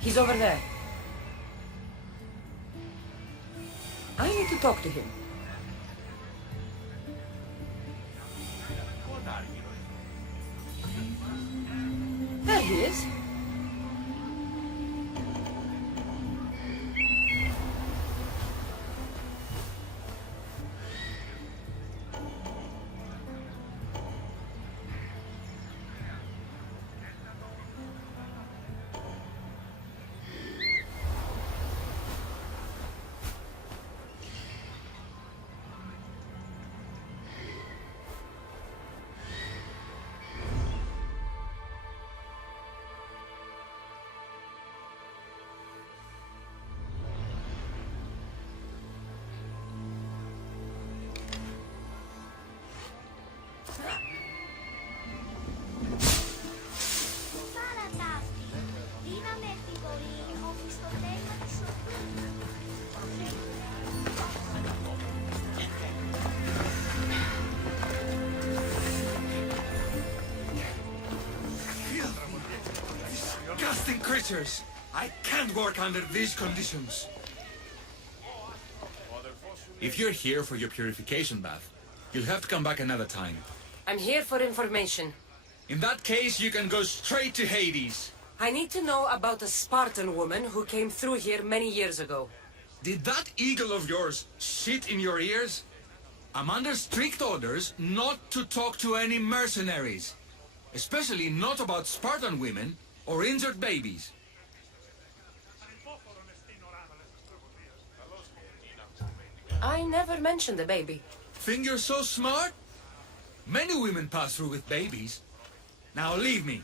He's over there. I need to talk to him. There he is. Disgusting creatures! I can't work under these conditions. If you're here for your purification bath, you'll have to come back another time. I'm here for information. In that case, you can go straight to Hades. I need to know about a Spartan woman who came through here many years ago. Did that eagle of yours shit in your ears? I'm under strict orders not to talk to any mercenaries. Especially not about Spartan women or injured babies. I never mentioned a baby. Think you're so smart? Many women pass through with babies. Now leave me.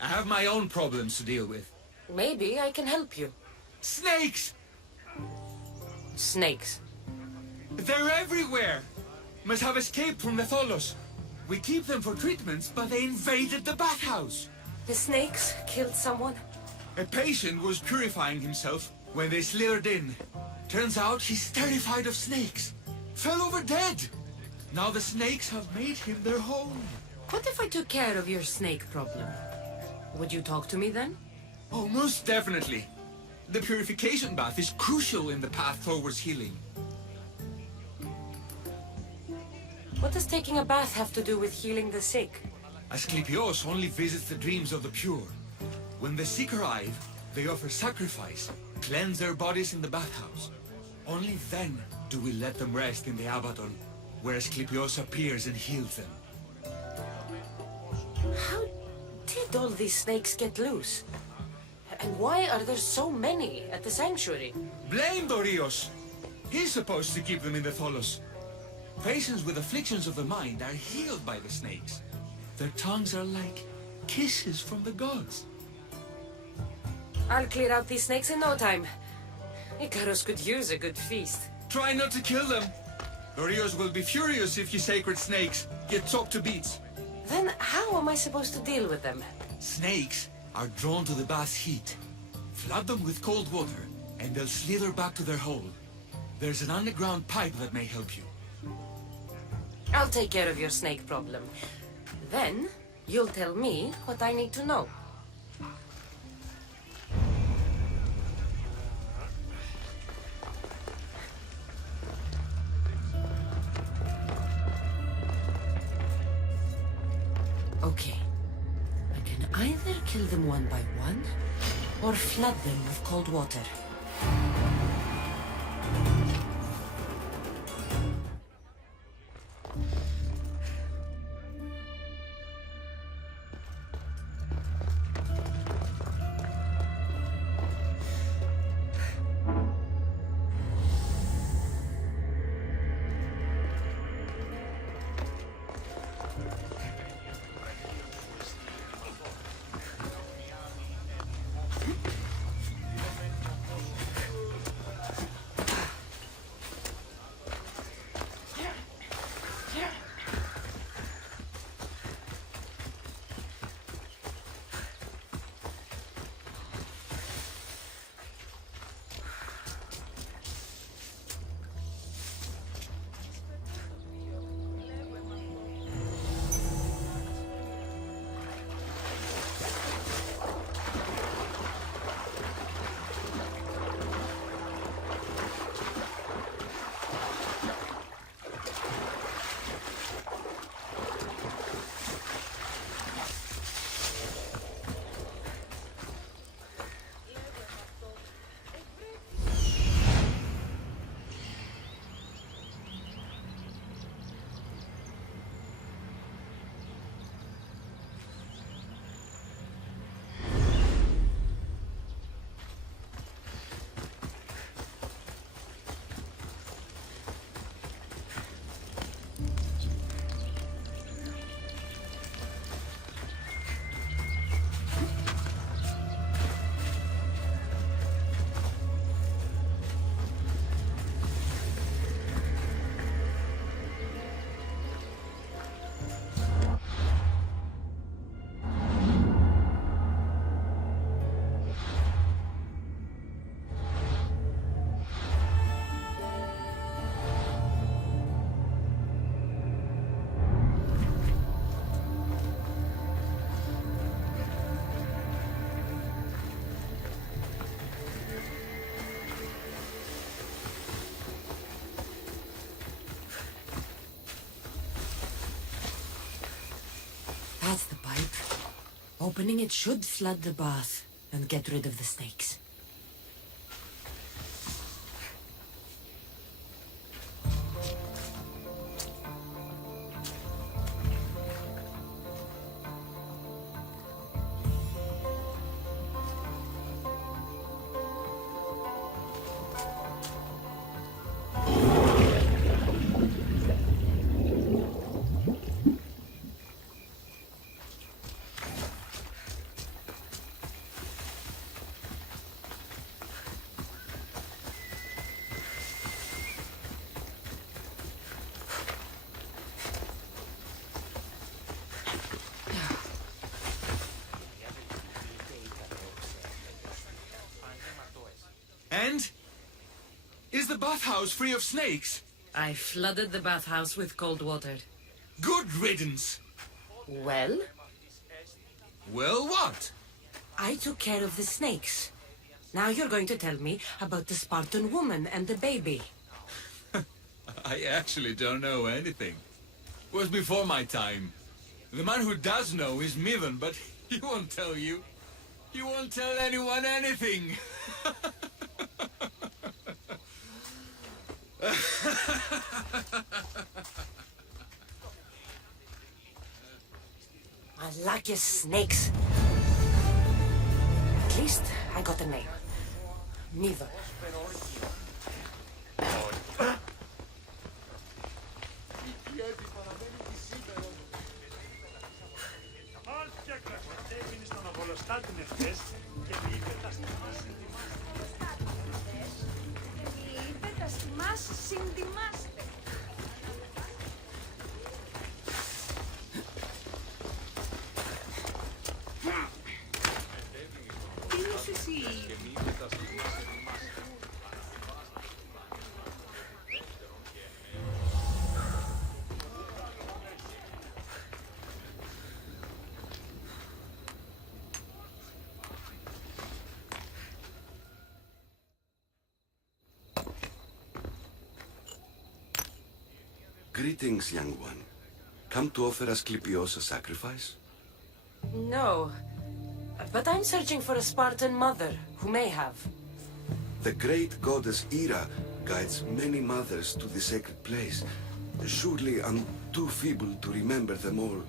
I have my own problems to deal with. Maybe I can help you. Snakes! Snakes. They're everywhere! Must have escaped from the Tholos. We keep them for treatments, but they invaded the bathhouse. The snakes killed someone? A patient was purifying himself when they slithered in. Turns out he's terrified of snakes. Fell over dead. Now the snakes have made him their home. What if I took care of your snake problem? Would you talk to me then? Oh, most definitely. The purification bath is crucial in the path towards healing. What does taking a bath have to do with healing the sick? Asclepios only visits the dreams of the pure. When the sick arrive, they offer sacrifice, cleanse their bodies in the bathhouse. Only then do we let them rest in the Abaddon, where Asclepios appears and heals them. How did all these snakes get loose? And why are there so many at the sanctuary? Blame Dorios! He's supposed to keep them in the Tholos. Patients with afflictions of the mind are healed by the snakes. Their tongues are like kisses from the gods. I'll clear out these snakes in no time. Icarus could use a good feast. Try not to kill them. Dorios will be furious if you sacred snakes get chopped to bits. Then how am I supposed to deal with them? Snakes are drawn to the bath's heat. Flood them with cold water, and they'll slither back to their hole. There's an underground pipe that may help you. I'll take care of your snake problem. Then, you'll tell me what I need to know. Okay. I can either kill them one by one, or flood them with cold water. Opening it should flood the bath and get rid of the snakes. And? Is the bathhouse free of snakes? I flooded the bathhouse with cold water. Good riddance! Well? Well, what? I took care of the snakes. Now you're going to tell me about the Spartan woman and the baby. I actually don't know anything. It was before my time. The man who does know is Mivan, but he won't tell you. He won't tell anyone anything. I like your snakes. At least I got a name. Miva. Greetings, young one. Come to offer Asclepios a sacrifice? No. But I'm searching for a Spartan mother who may have. The great goddess Ira guides many mothers to the sacred place. Surely I'm too feeble to remember them all.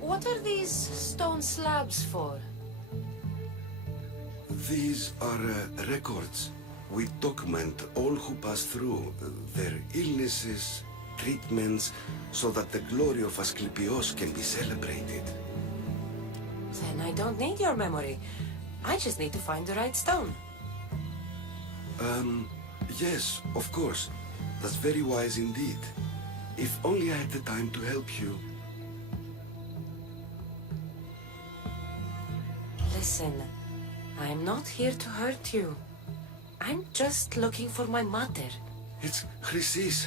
What are these stone slabs for? These are records. We document all who pass through, their illnesses, treatments, so that the glory of Asclepios can be celebrated. Then I don't need your memory. I just need to find the right stone. Yes, of course. That's very wise indeed. If only I had the time to help you. Listen, I'm not here to hurt you. I'm just looking for my mother. It's Chrysis.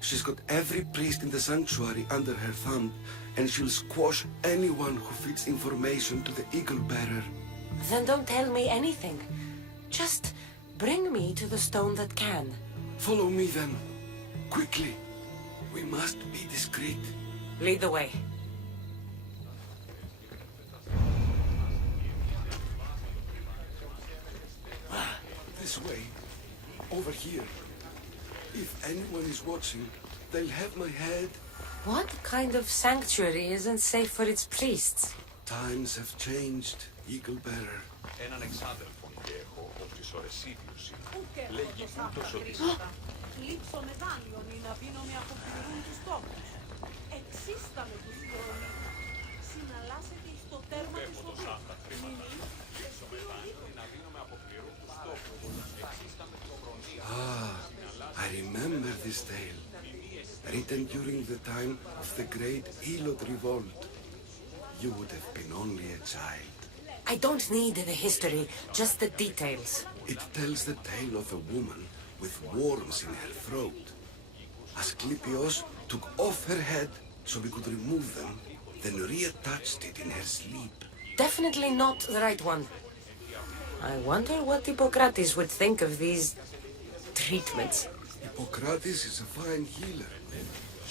She's got every priest in the sanctuary under her thumb, and she'll squash anyone who feeds information to the Eagle Bearer. Then don't tell me anything. Just bring me to the stone that can. Follow me then. Quickly. We must be discreet. Lead the way. This way. Over here. If anyone is watching, they'll have my head. What kind of sanctuary isn't safe for its priests? Times have changed, Eagle Bearer. Έναν εξάδελφον και έχω, ο Χρυσορεσίδιος είναι. Λέγει ούτως ότι... Λείψω μετάλλιον ή να πίνω με αποπληρούν τους τόπους. Εξίσταμε τους χρόνους. Συναλλάσσεται εις το τέρμα της οδού. Μηνύ, I remember this tale. Written during the time of the great Elot revolt. You would have been only a child. I don't need the history, just the details. It tells the tale of a woman with worms in her throat. Asclepios took off her head so we could remove them, then reattached it in her sleep. Definitely not the right one. I wonder what Hippocrates would think of these treatments. Hippocrates is a fine healer.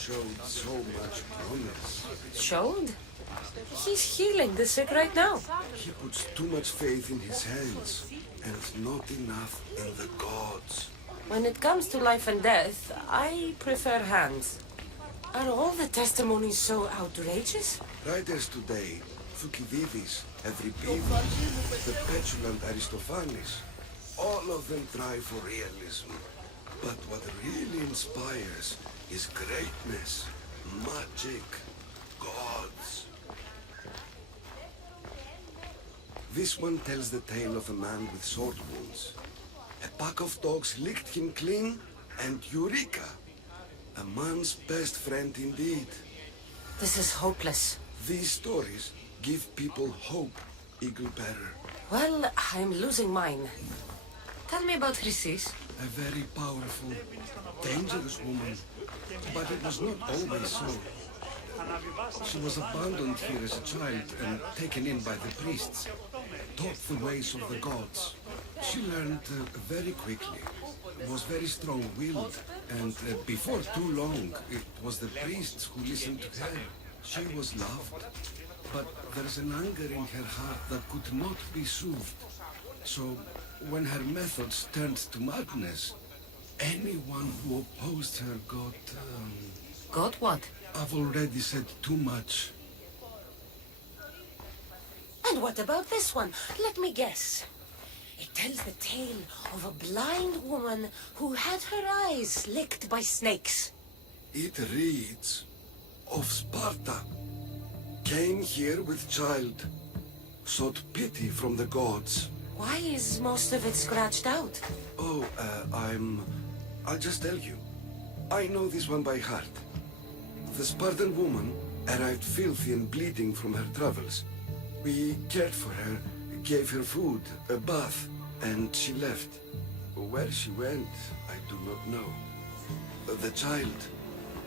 Showed so much promise. Showed? He's healing the sick right now. He puts too much faith in his hands and not enough in the gods. When it comes to life and death, I prefer hands. Are all the testimonies so outrageous? Writers today, Thucydides, Euripides, the petulant Aristophanes, all of them try for realism. But what really inspires is greatness, magic, gods. This one tells the tale of a man with sword wounds. A pack of dogs licked him clean, and Eureka! A man's best friend indeed. This is hopeless. These stories give people hope, Eagle Bearer. Well, I'm losing mine. Tell me about Chrysis. A very powerful, dangerous woman. But it was not always so. She was abandoned here as a child and taken in by the priests, taught the ways of the gods. She learned very quickly, was very strong-willed, and before too long, it was the priests who listened to her. She was loved, but there's an anger in her heart that could not be soothed. So, when her methods turned to madness, anyone who opposed her got... Got what? I've already said too much. And what about this one? Let me guess. It tells the tale of a blind woman who had her eyes licked by snakes. It reads of Sparta. Came here with child, sought pity from the gods. Why is most of it scratched out? Oh, I'll just tell you. I know this one by heart. The Spartan woman arrived filthy and bleeding from her travels. We cared for her, gave her food, a bath, and she left. Where she went, I do not know. The child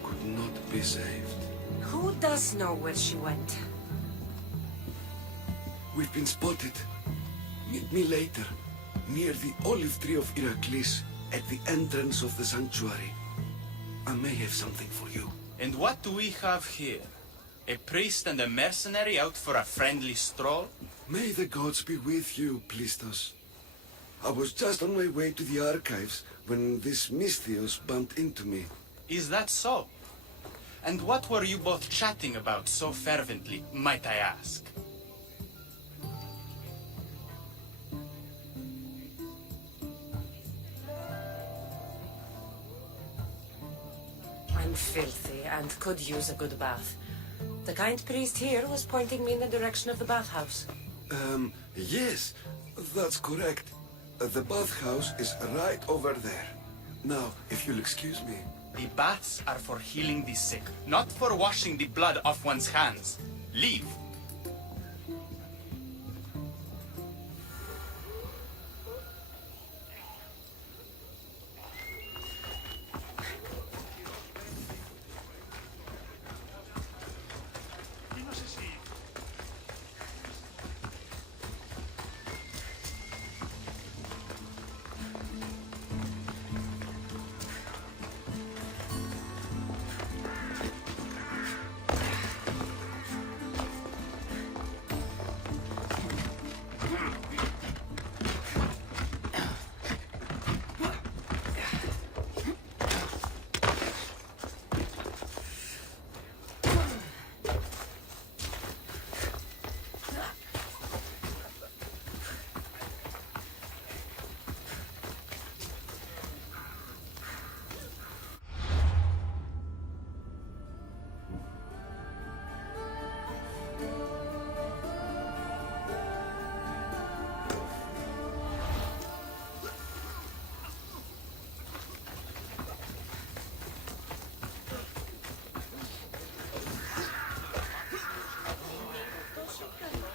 could not be saved. Who does know where she went? We've been spotted. Meet me later, near the olive tree of Heracles, at the entrance of the sanctuary. I may have something for you. And what do we have here? A priest and a mercenary out for a friendly stroll? May the gods be with you, Plistos. I was just on my way to the archives when this Misthios bumped into me. Is that so? And what were you both chatting about so fervently, might I ask? I'm filthy and could use a good bath. The kind priest here was pointing me in the direction of the bathhouse. Yes, that's correct. The bathhouse is right over there. Now, if you'll excuse me. The baths are for healing the sick, not for washing the blood off one's hands. Leave.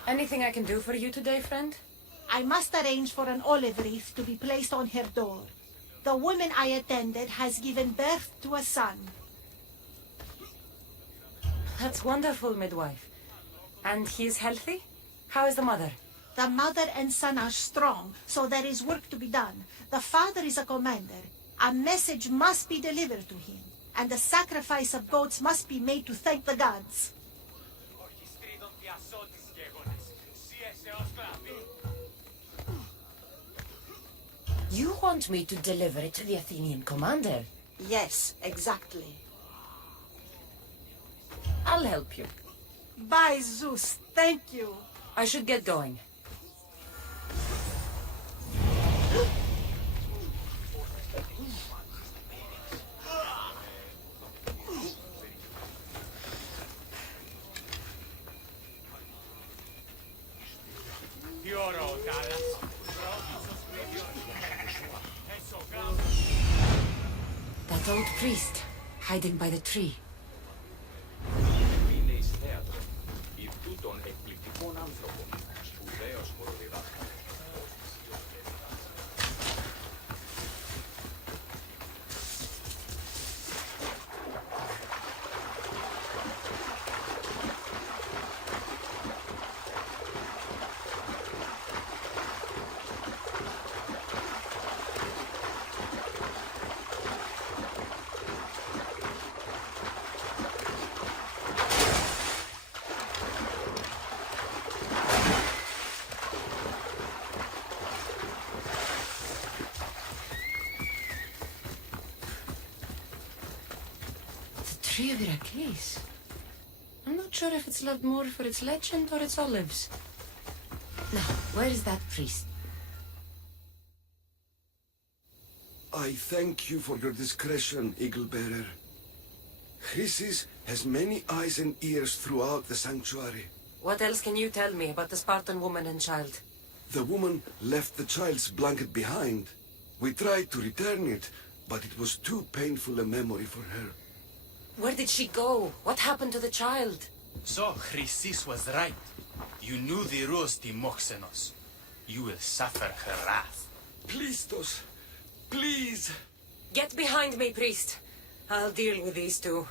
Anything I can do for you today, friend? I must arrange for an olive wreath to be placed on her door. The woman I attended has given birth to a son. That's wonderful, midwife. And he is healthy? How is the mother? The mother and son are strong, so there is work to be done. The father is a commander. A message must be delivered to him, and the sacrifice of goats must be made to thank the gods. want me to deliver it to the Athenian commander? Yes, exactly. I'll help you. By Zeus, thank you. I should get going. That old priest, hiding by the tree. Μηνύς-θέατρο. Η τούτων εκπληκτικών άνθρωπων, σπουδαίος χοροδιδάσκαλος. The tree of Heracles. I'm not sure if it's loved more for its legend or its olives. Now, where is that priest? I thank you for your discretion, Eagle Bearer. Chrysis has many eyes and ears throughout the sanctuary. What else can you tell me about the Spartan woman and child? The woman left the child's blanket behind. We tried to return it, but it was too painful a memory for her. Where did she go? What happened to the child? So Chrysis was right. You knew the rules, Timoxenos. You will suffer her wrath. Plistos, please! Get behind me, priest. I'll deal with these two.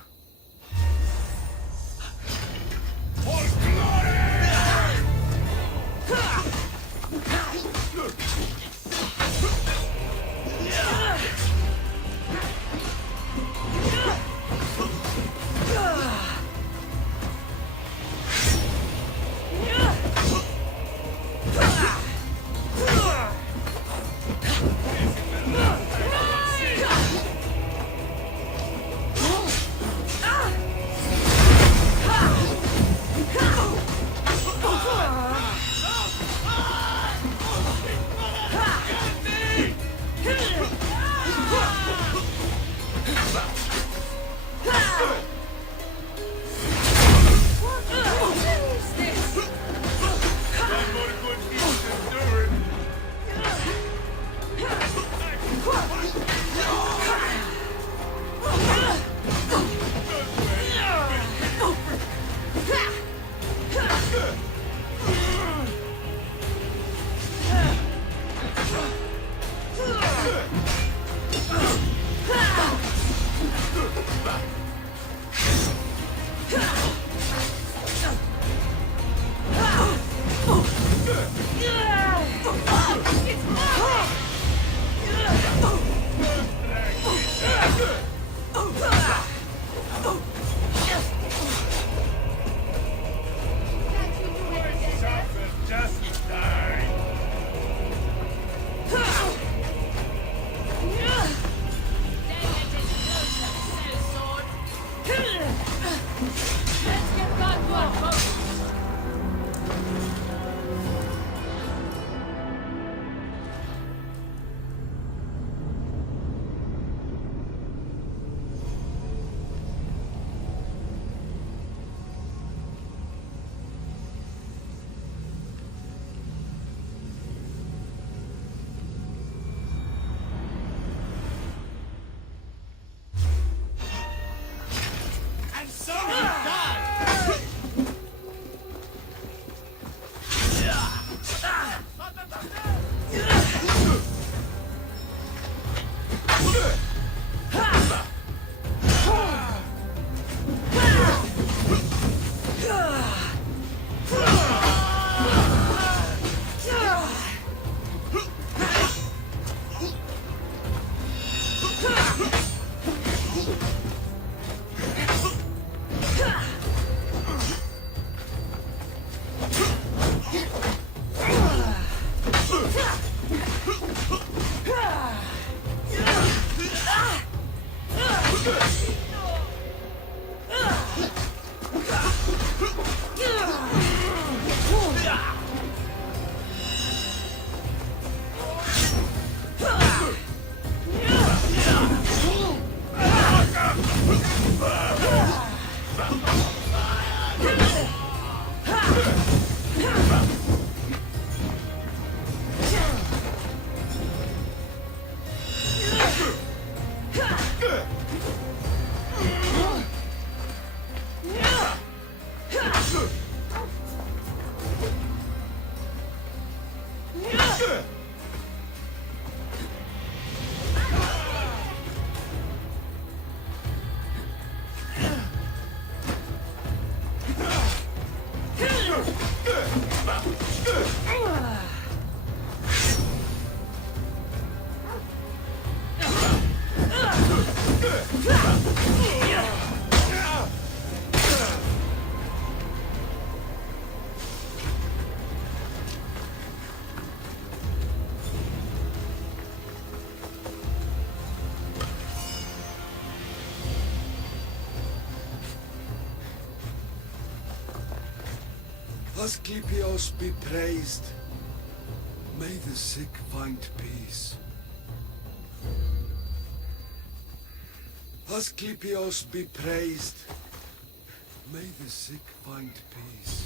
Asclepios be praised. May the sick find peace. Asclepios be praised. May the sick find peace.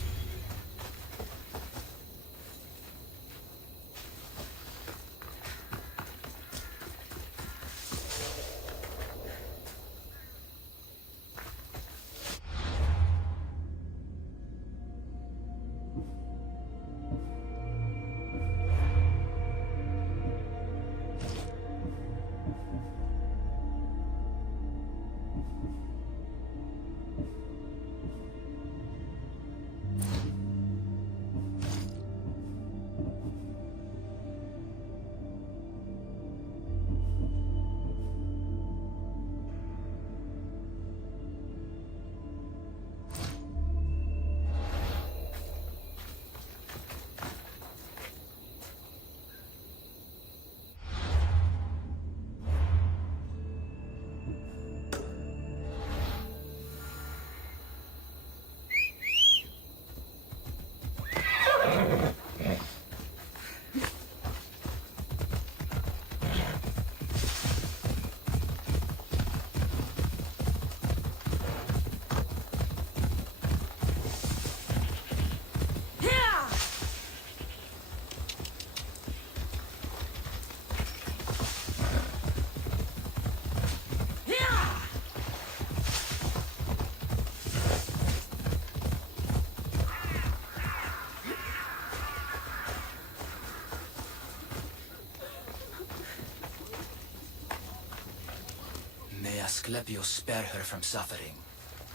May Asclepios spare her from suffering.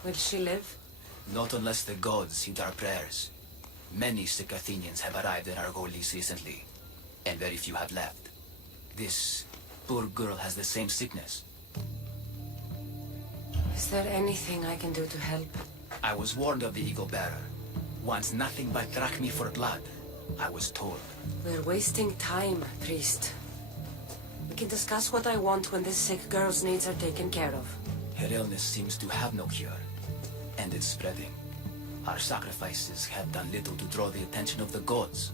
Will she live? Not unless the gods heed our prayers. Many sick Athenians have arrived in Argolis recently, and very few have left. This poor girl has the same sickness. Is there anything I can do to help? I was warned of the Eagle Bearer. Wants nothing but drachmi for blood, I was told. We're wasting time, priest. We can discuss what I want when this sick girl's needs are taken care of. Her illness seems to have no cure, and it's spreading. Our sacrifices have done little to draw the attention of the gods.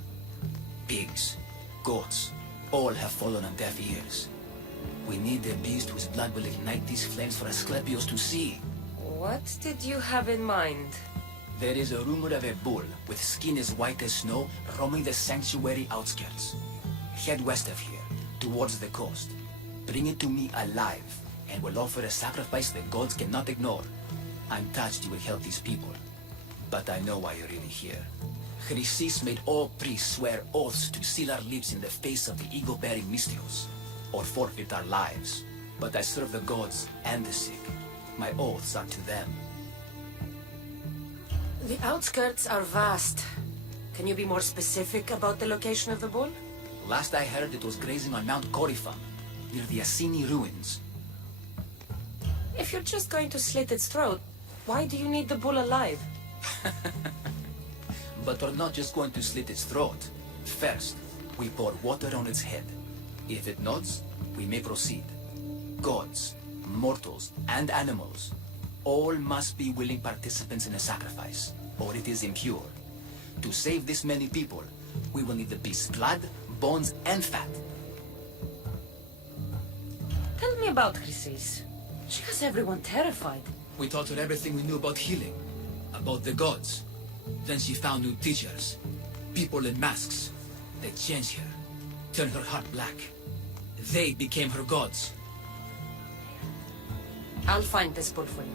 Pigs, goats, all have fallen on deaf ears. We need a beast whose blood will ignite these flames for Asclepios to see. What did you have in mind? There is a rumor of a bull with skin as white as snow roaming the sanctuary outskirts. Head west of here, towards the coast. Bring it to me alive, and we'll offer a sacrifice the gods cannot ignore. I'm touched you will help these people, but I know why you're really here. Chrysis made all priests swear oaths to seal our lips in the face of the eagle-bearing Mystios, or forfeit our lives. But I serve the gods and the sick. My oaths are to them. The outskirts are vast. Can you be more specific about the location of the bull? Last I heard, it was grazing on Mount Coryphon, near the Assini ruins. If you're just going to slit its throat, why do you need the bull alive? But we're not just going to slit its throat. First, we pour water on its head. If it nods, we may proceed. Gods, mortals, and animals, all must be willing participants in a sacrifice, or it is impure. To save this many people, we will need the beast's blood, bones, and fat. Tell me about Chrysis. She has everyone terrified. We taught her everything we knew about healing, about the gods. Then she found new teachers, people in masks. They changed her, turned her heart black. They became her gods. I'll find this bull for you.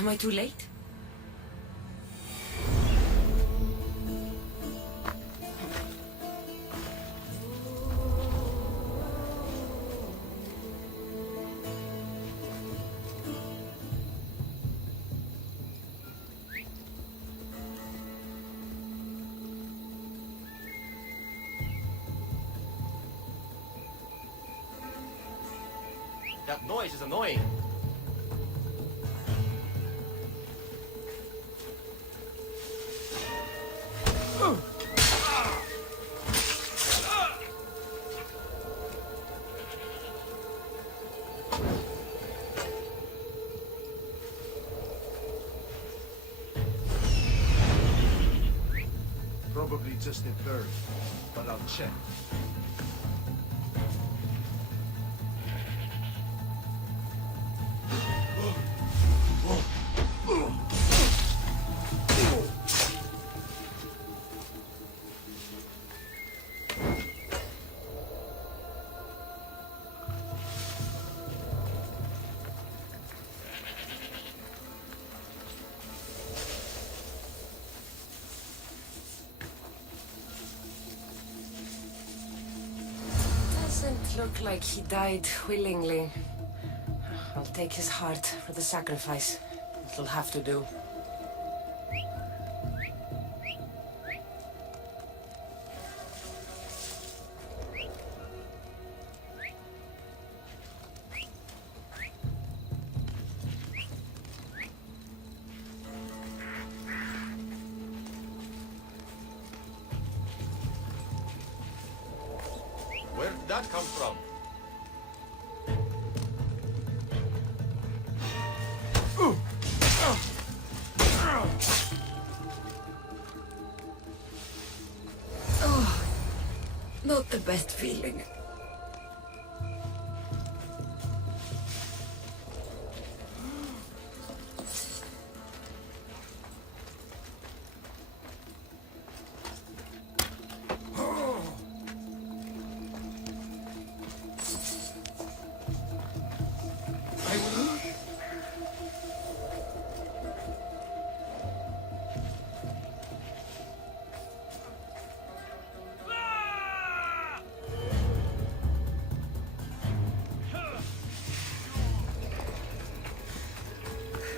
Am I too late? That noise is annoying. Probably just a bird, but I'll check. Doesn't look like he died willingly. I'll take his heart for the sacrifice. It'll have to do. Where did that come from? Not the best feeling.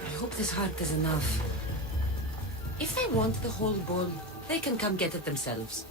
I hope this heart is enough. If they want the whole bull, they can come get it themselves.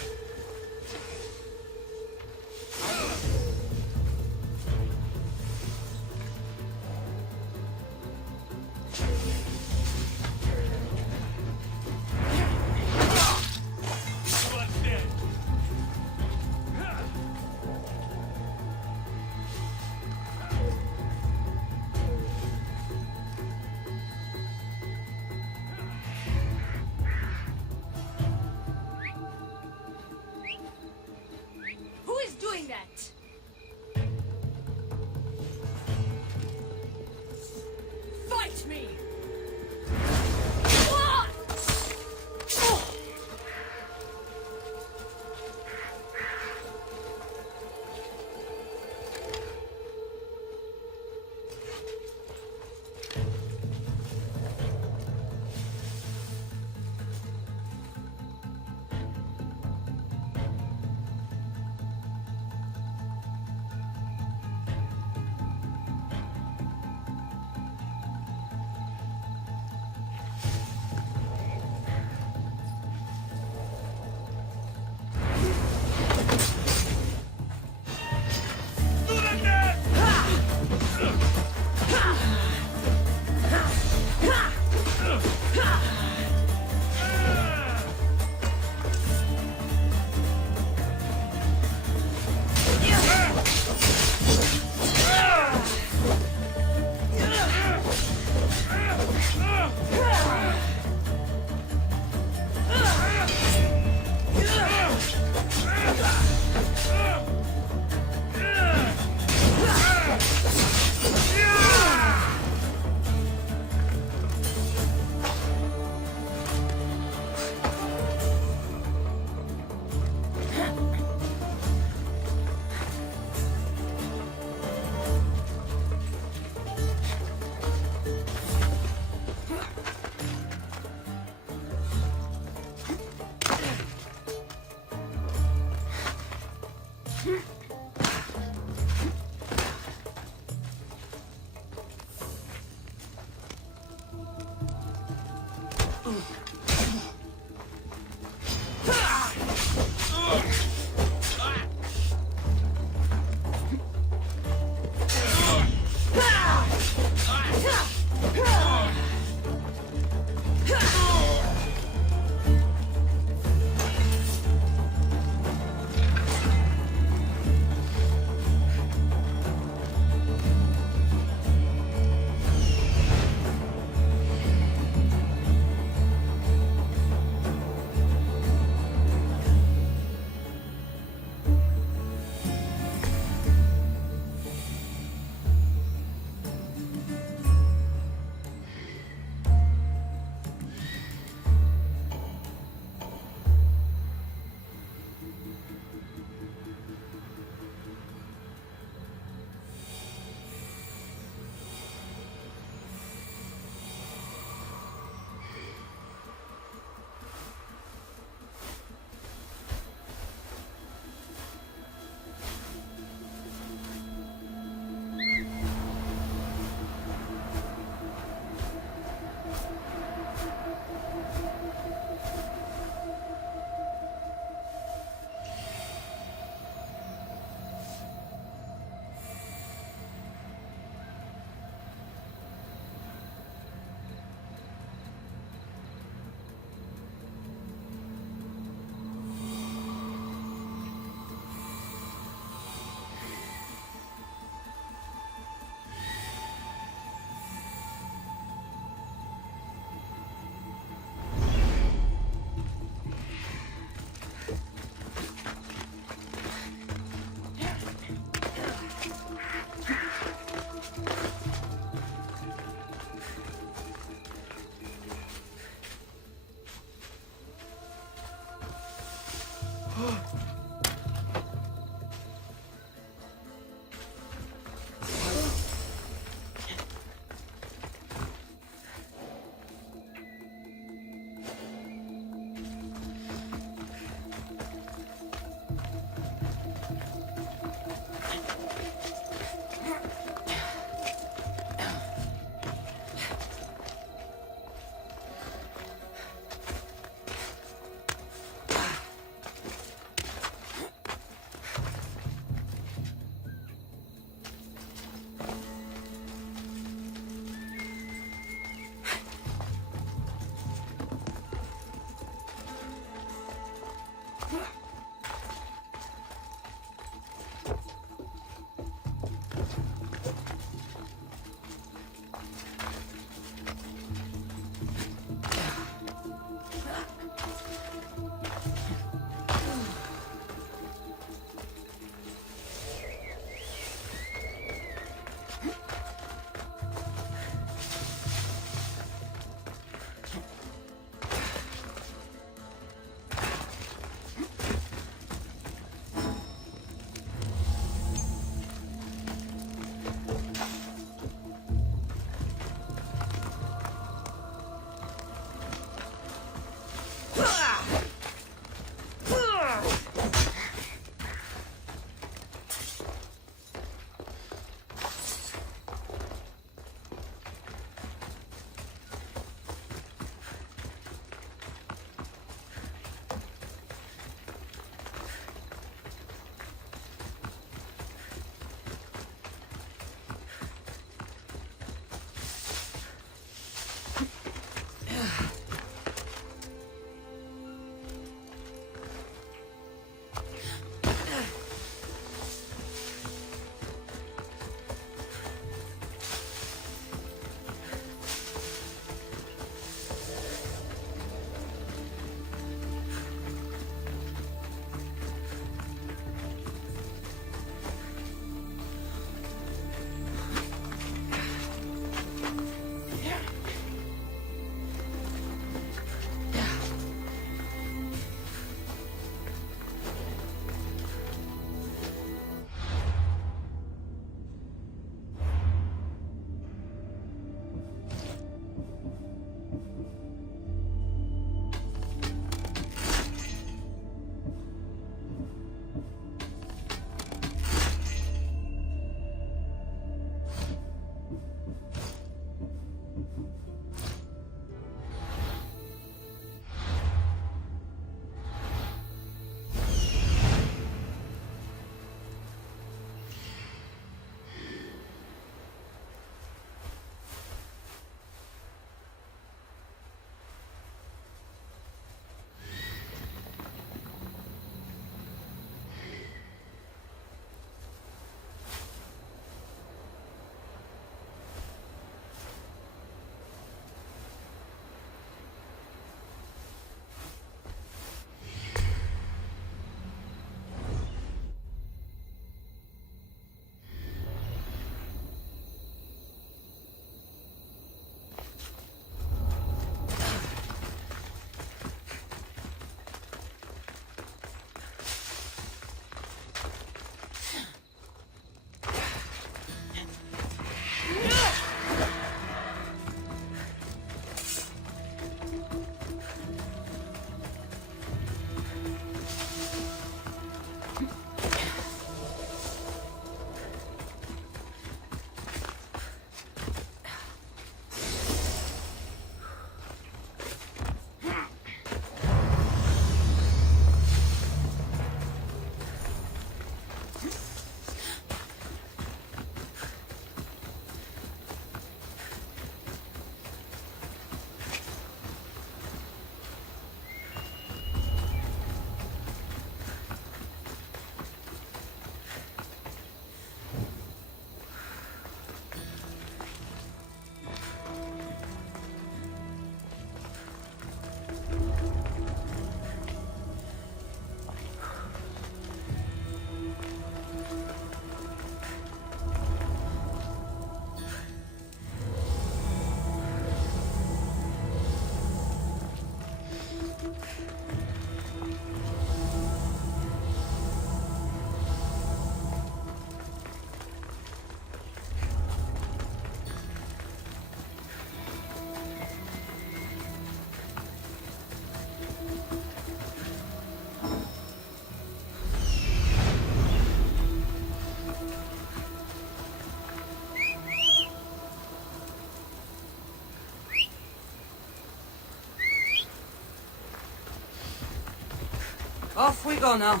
Off we go now.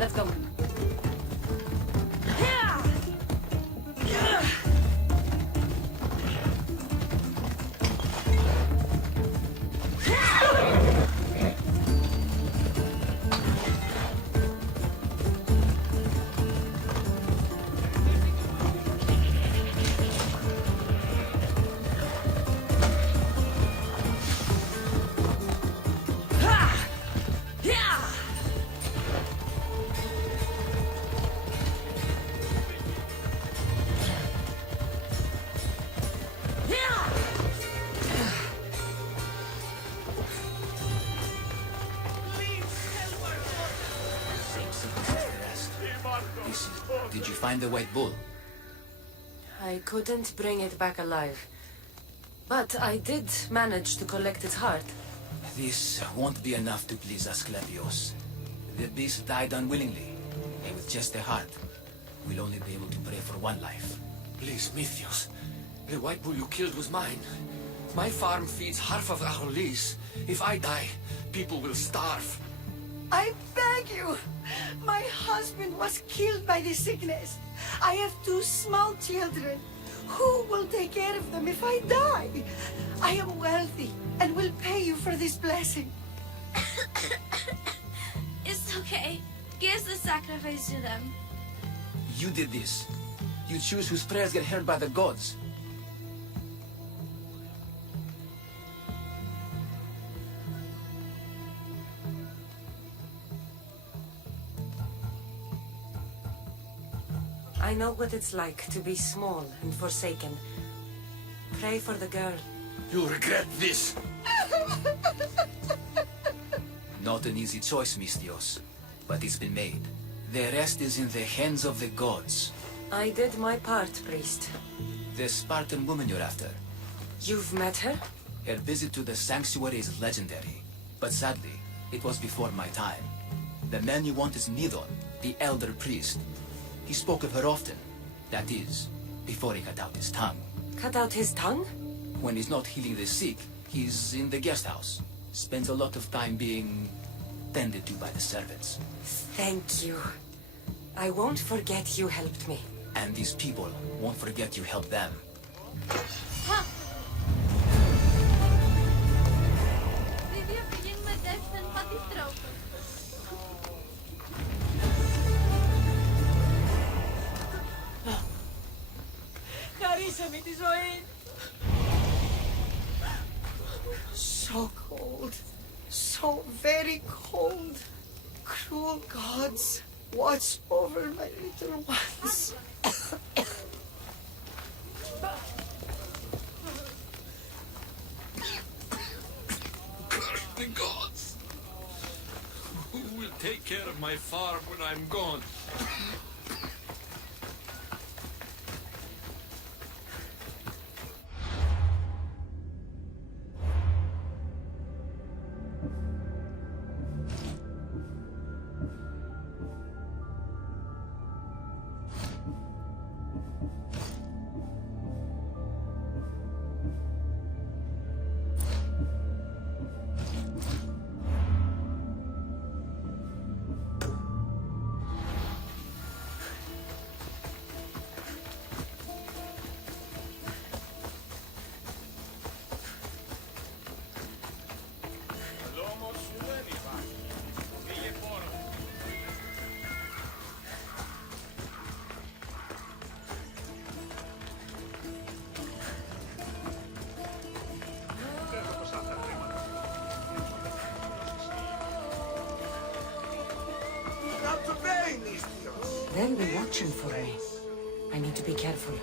Let's go. Same sequence as the rest. Listen, did you find the white bull? I couldn't bring it back alive. But I did manage to collect its heart. This won't be enough to please Asclepios. The beast died unwillingly, and with just a heart, we'll only be able to pray for one life. Please, Mythios. The white bull you killed was mine. My farm feeds half of Arolis. If I die, people will starve. I beg you! My husband was killed by the sickness. I have 2 small children. Who will take care of them if I die? I am wealthy and will pay you for this blessing. It's okay. Give the sacrifice to them. You did this. You choose whose prayers get heard by the gods. I know what it's like to be small and forsaken. Pray for the girl. You'll regret this. Not an easy choice, Mystios, but it's been made. The rest is in the hands of the gods. I did my part, priest. The Spartan woman you're after. You've met her? Her visit to the sanctuary is legendary, but sadly, it was before my time. The man you want is Nidon, the elder priest. He spoke of her often. That is, before he cut out his tongue. Cut out his tongue? When he's not healing the sick, he's in the guest house. Spends a lot of time being tended to by the servants. Thank you. I won't forget you helped me. And these people won't forget you helped them. Δίδυο πηγαίνουν με δεύτερον πάτη τρόπο. Χαρίσαμε τη ζωή. So cold. So very cold. Cruel gods, watch over my little ones. The gods! Who will take care of my farm when I'm gone? They'll be watching for me. I need to be careful.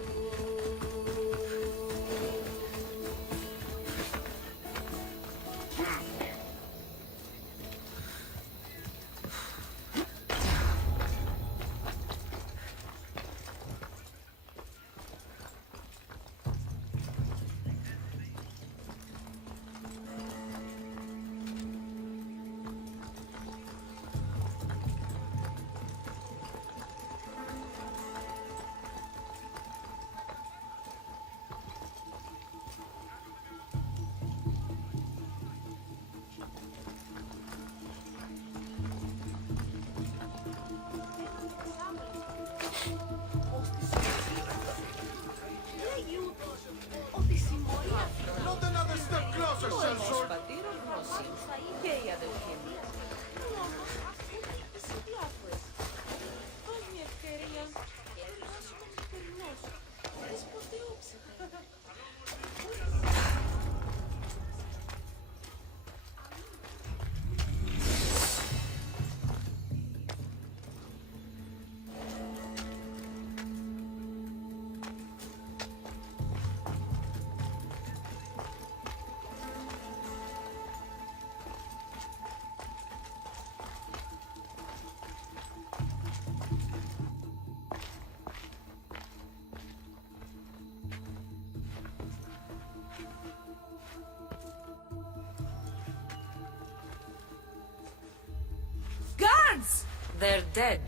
They're dead.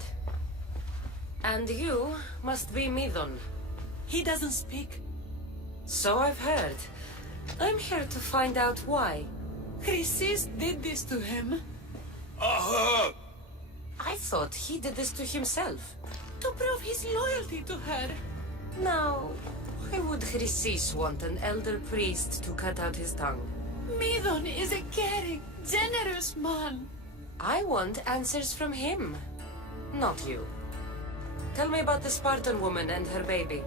And you must be Midon. He doesn't speak. So I've heard. I'm here to find out why. Chrysis did this to him. I thought he did this to himself. To prove his loyalty to her. Now, why would Chrysis want an elder priest to cut out his tongue? Midon is a caring, generous man. I want answers from him, not you. Tell me about the Spartan woman and her baby.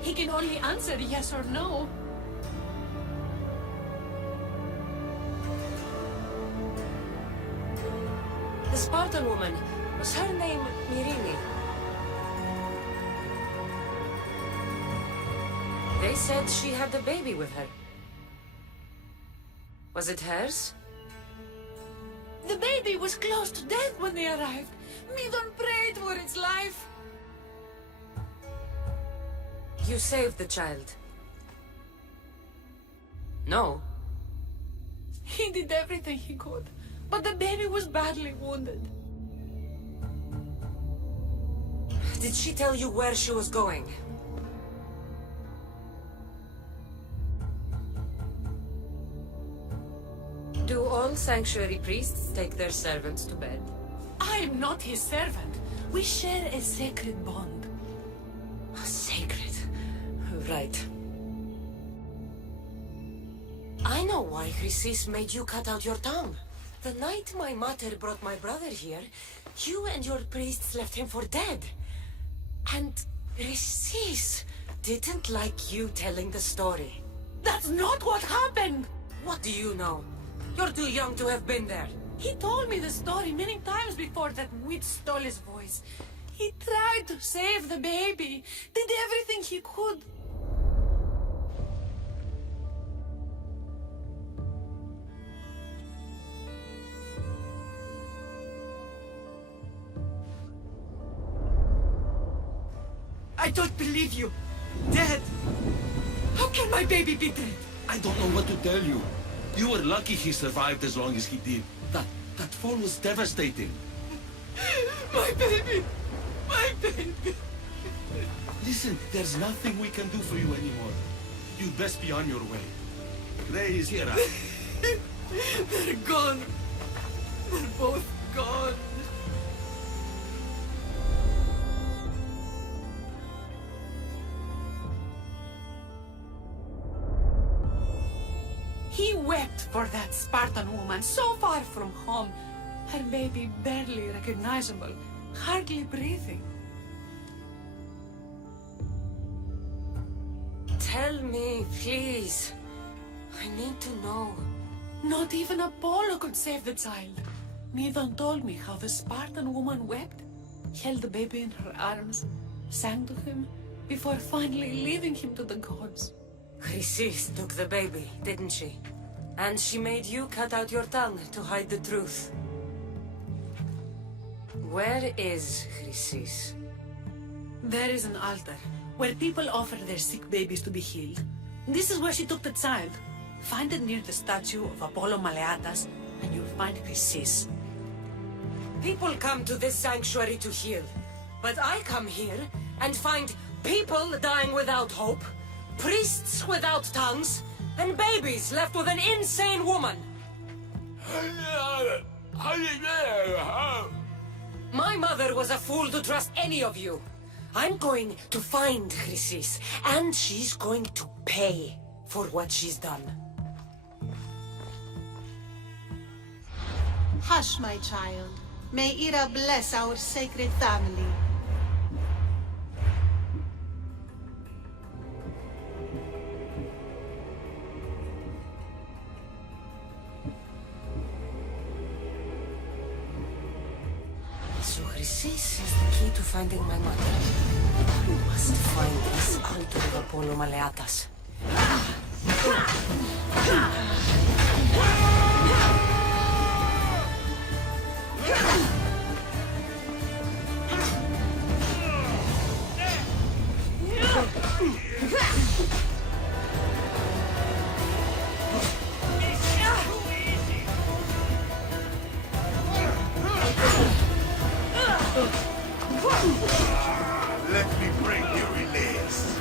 He can only answer yes or no. The Spartan woman, was her name Mirini? They said she had a baby with her. Was it hers? The baby was close to death when they arrived. Midon prayed for its life. You saved the child. No. He did everything he could, but the baby was badly wounded. Did she tell you where she was going? Do all sanctuary priests take their servants to bed? I am not his servant. We share a sacred bond. Sacred. Right. I know why Chrysis made you cut out your tongue. The night my mother brought my brother here, you and your priests left him for dead. And Chrysis didn't like you telling the story. That's not what happened! What do you know? You're too young to have been there. He told me the story many times before that witch stole his voice. He tried to save the baby, did everything he could. I don't believe you. Dead. How can my baby be dead? I don't know what to tell you. You were lucky he survived as long as he did. That fall was devastating. My baby! My baby! Listen, there's nothing we can do for you anymore. You'd best be on your way. Ray is here. They're gone. They're both gone. He wept for that Spartan woman so far from home. Her baby barely recognizable, hardly breathing. Tell me, please. I need to know. Not even Apollo could save the child. Midon told me how the Spartan woman wept, held the baby in her arms, sang to him, before finally leaving him to the gods. Chrysis took the baby, didn't she? And she made you cut out your tongue to hide the truth. Where is Chrysis? There is an altar where people offer their sick babies to be healed. This is where she took the child. Find it near the statue of Apollo Maleatas, and you'll find Chrysis. People come to this sanctuary to heal. But I come here and find people dying without hope, priests without tongues, and babies left with an insane woman. My mother was a fool to trust any of you. I'm going to find Chrysis, and she's going to pay for what she's done. Hush, my child. May Ira bless our sacred family. So Chrysis is the key to finding my mother. We must find this altar of Apollo Maleatas. Let me bring you release.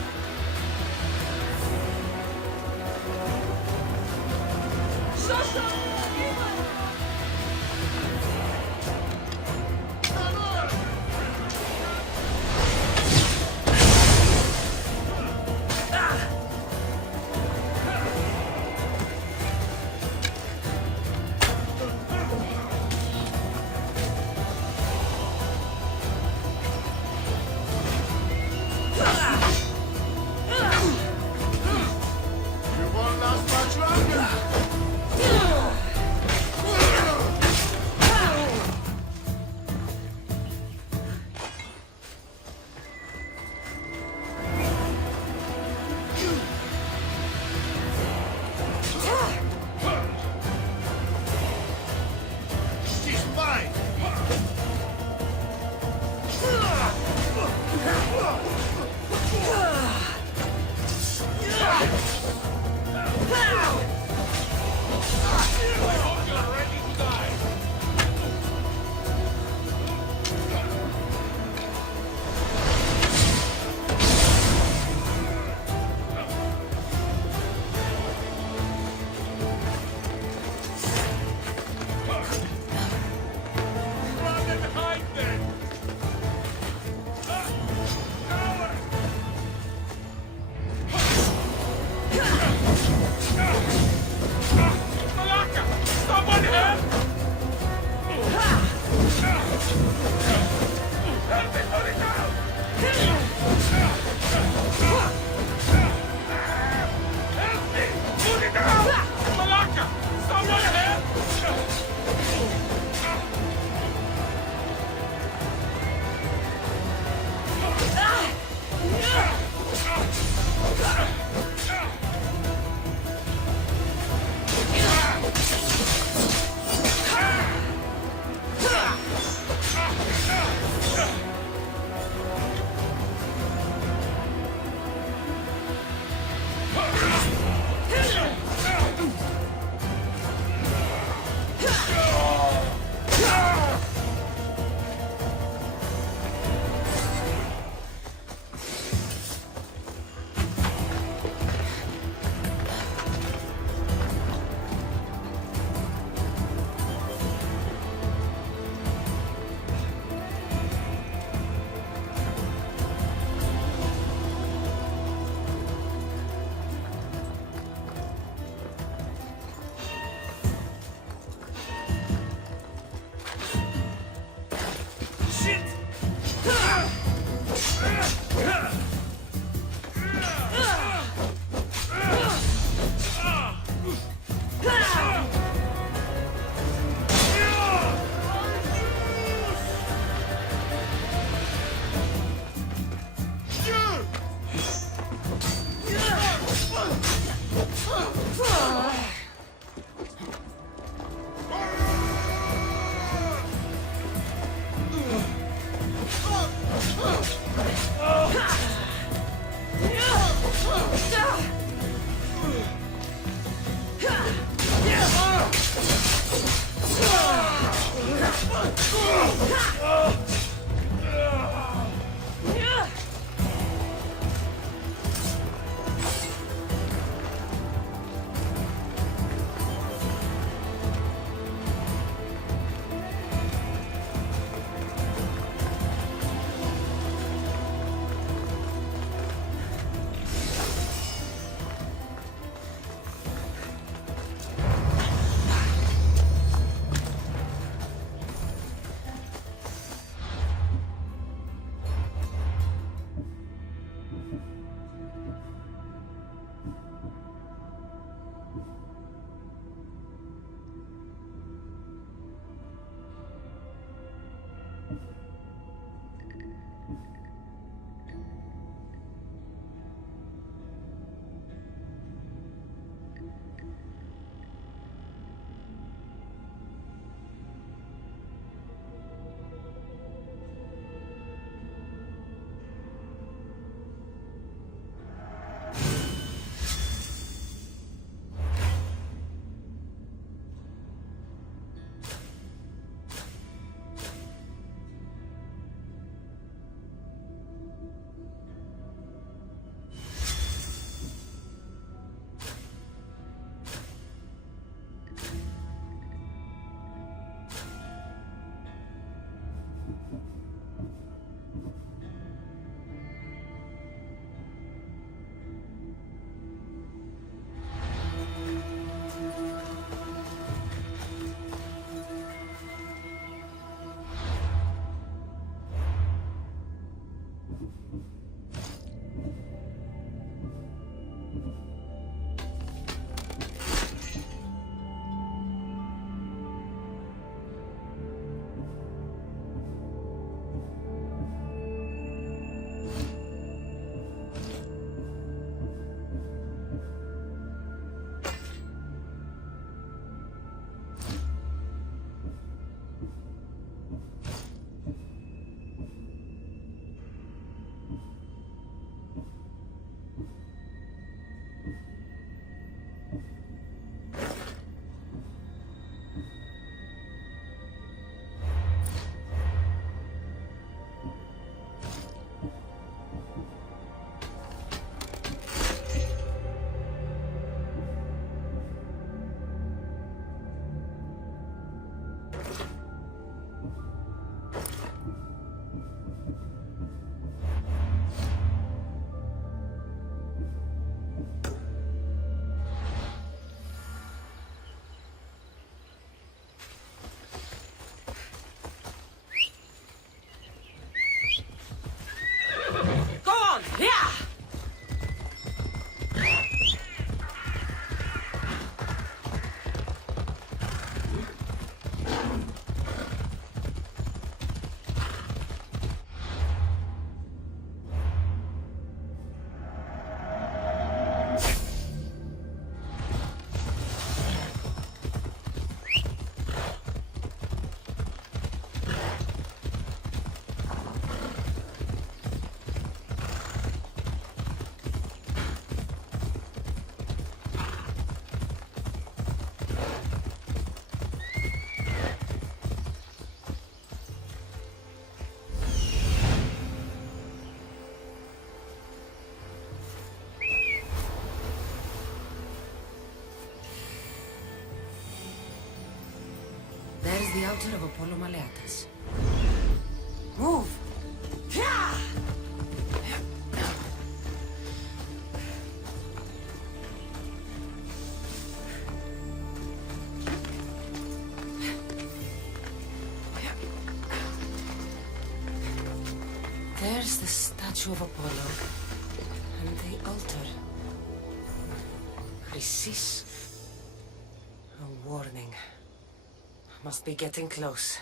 There's the altar of Apollo Maleatus. Move! There's the statue of Apollo. And the altar. Chrysis. A warning. Must be getting close.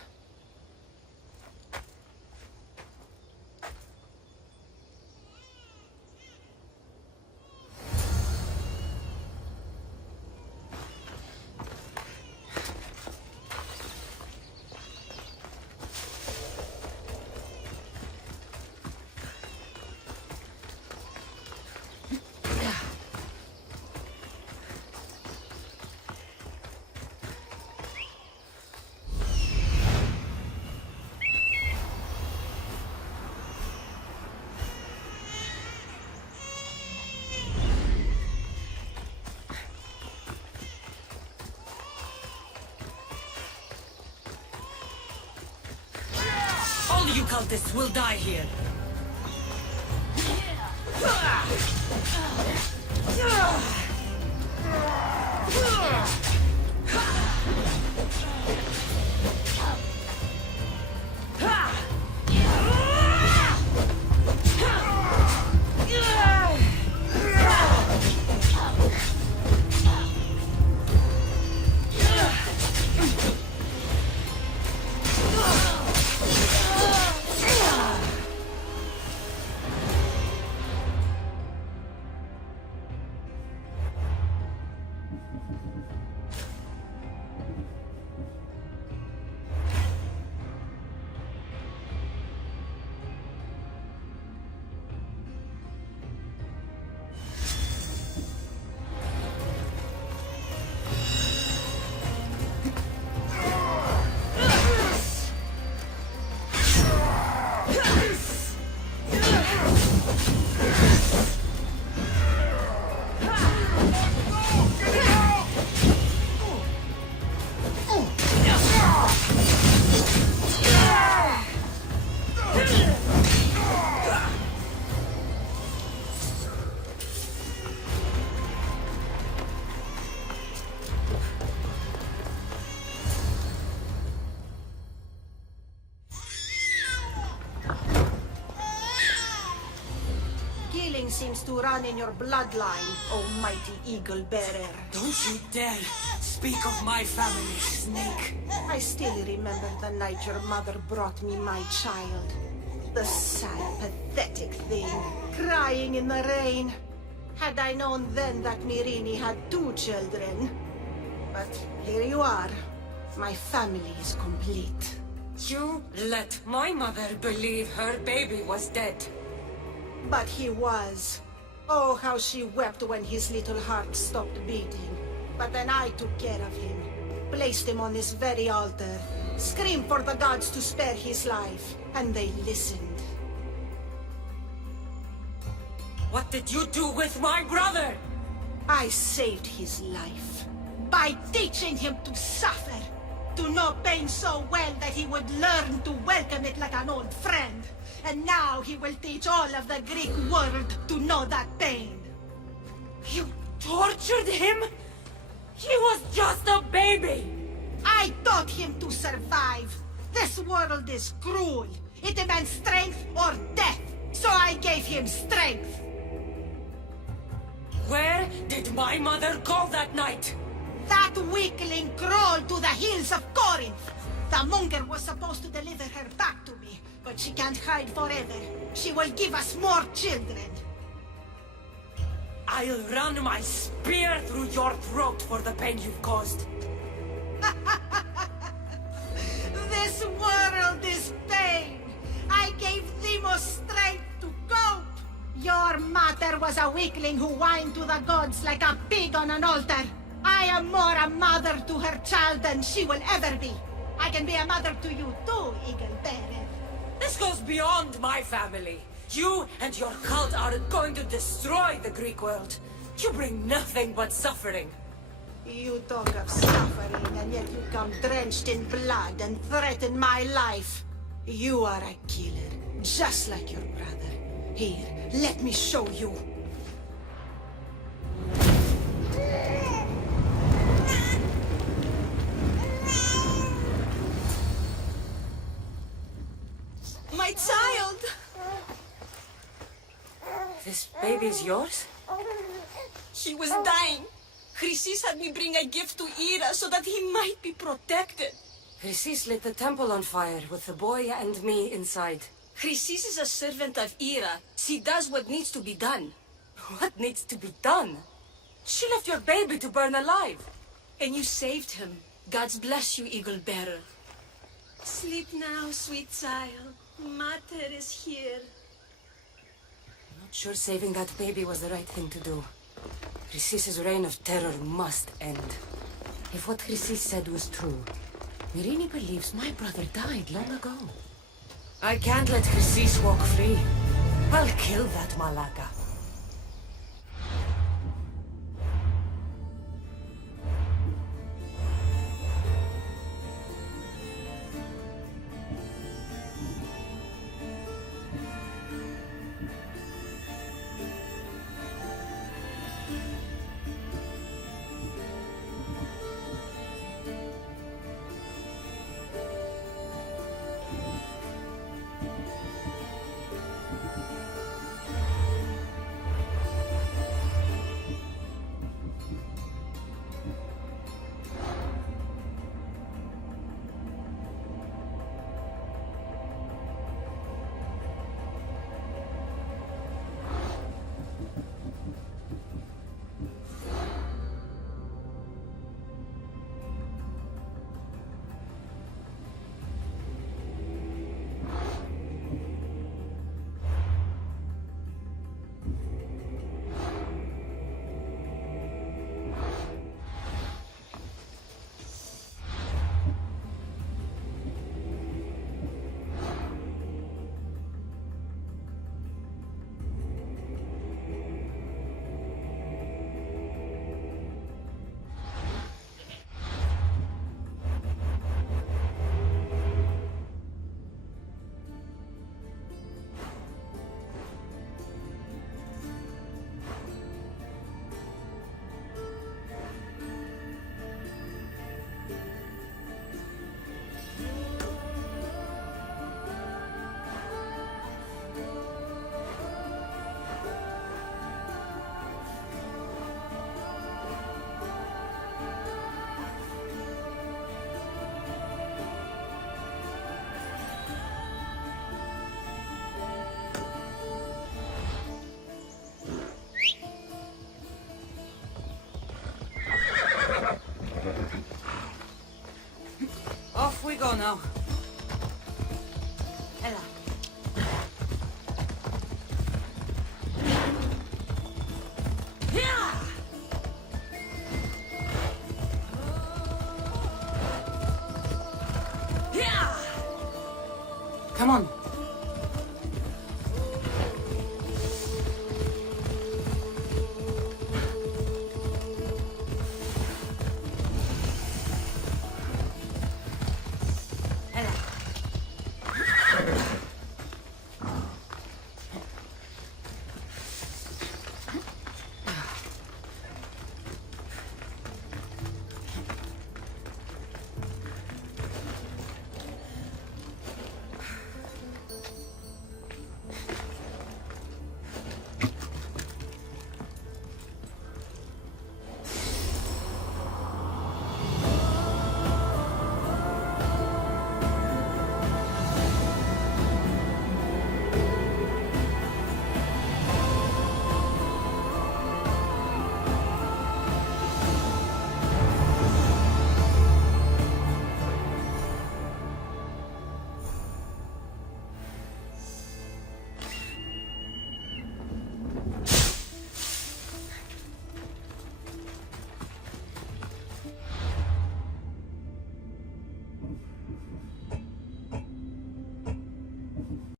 All you cultists will die here. killing seems to run in your bloodline, oh mighty eagle bearer. Don't you dare speak of my family, Snake. I still remember the night your mother brought me my child. The sad, pathetic thing, crying in the rain. Had I known then that Mirini had 2 children. But here you are. My family is complete. You let my mother believe her baby was dead. But he was. Oh, how she wept when his little heart stopped beating. But then I took care of him. Placed him on this very altar. Screamed for the gods to spare his life. And they listened. What did you do with my brother? I saved his life. By teaching him to suffer. To know pain so well that he would learn to welcome it like an old friend. And now he will teach all of the Greek world to know that pain. You tortured him? He was just a baby! I taught him to survive. This world is cruel. It demands strength or death. So I gave him strength. Where did my mother go that night? That weakling crawled to the hills of Corinth. The monger was supposed to deliver her back to me, but she can't hide forever. She will give us more children. I'll run my spear through your throat for the pain you've caused. This world is pain. I gave Demos strength to cope. Your mother was a weakling who whined to the gods like a pig on an altar. I am more a mother to her child than she will ever be. I can be a mother to you too, Eagle Bearer. This goes beyond my family. You and your cult are going to destroy the Greek world. You bring nothing but suffering. You talk of suffering, and yet you come drenched in blood and threaten my life. You are a killer, just like your brother. Here, let me show you. My child! This baby's yours? He was dying. Chrysis had me bring a gift to Ira so that he might be protected. Chrysis lit the temple on fire with the boy and me inside. Chrysis is a servant of Ira. She does what needs to be done. What needs to be done? She left your baby to burn alive. And you saved him. Gods bless you, Eagle Bearer. Sleep now, sweet child. Mater is here. I'm not sure saving that baby was the right thing to do. Chrysis' reign of terror must end. If what Chrysis said was true, Mirini believes my brother died long ago. I can't let Chrysis walk free. I'll kill that Malaka. go now. Ella. Yeah! Yeah! Come on.